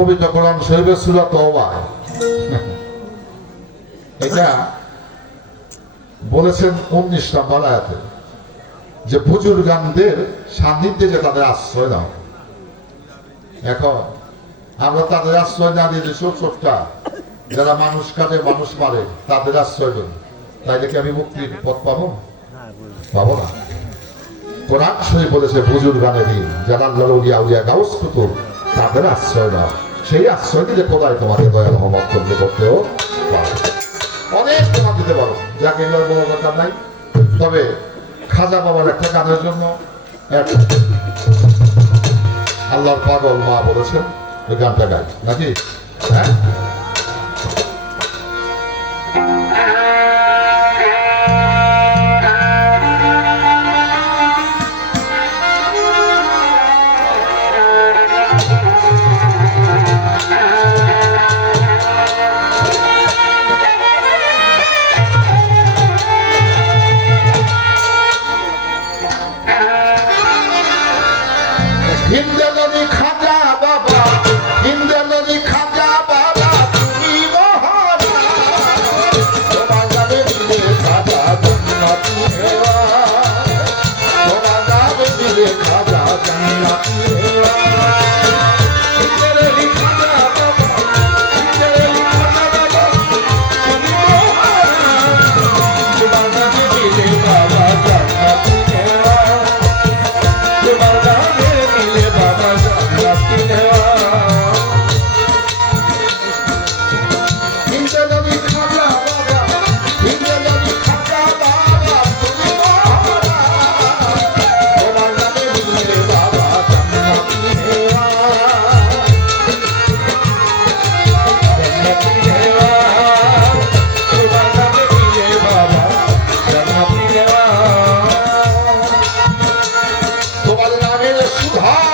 পবিত্র কোরআন শরীফের সূরা তওবা এটা বলেছেন 19 নম্বর আয়াতে যে বুজুর্গানদের সান্নিধ্যে যে তাদের আশ্রয় দাও। এখন আমরা তাদের আশ্রয় না দিয়ে যেসব ছোটটা যারা মানুষ কাটে মানুষ মারে তাদের আশ্রয় দেব, তাইলে কি আমি মুক্তির পথ পাবো? পাবো না। কোরআন শরীফ বলেছে বুজুর্গানেরই যারা আল্লাহর ওলিয়া উলিয়া গাউস কুতুব তাদের আশ্রয় দাও। সেই আশ্রয় দিতে কোথায় তোমাকে দয়াল রহমত করতেও পারো, অনেক তোমার দিতে পারো, যাকে এগুলোর বড় দরকার নাই। তবে খাজা বাবার একটা গানের জন্য এক আল্লাহর পাগল মা বলেছেন ওই গানটা গাই নাকি? হ্যাঁ, হিন্দেলনি খাজা বাবা, হিন্দেলনি খাজা বাবা তুমি মহারা, তোমার নামে দিলে খাজা জান্নাতি হেওয়া, তোমার নামে দিলে খাজা জান্নাতি হেওয়া। হিন্দেলনি খাজা বাবা, হিন্দেলনি খাজা বাবা তুমি মহারা, তোমার নামে দিলে বাবা জান্নাতি হেওয়া, তোমার নামে সুধা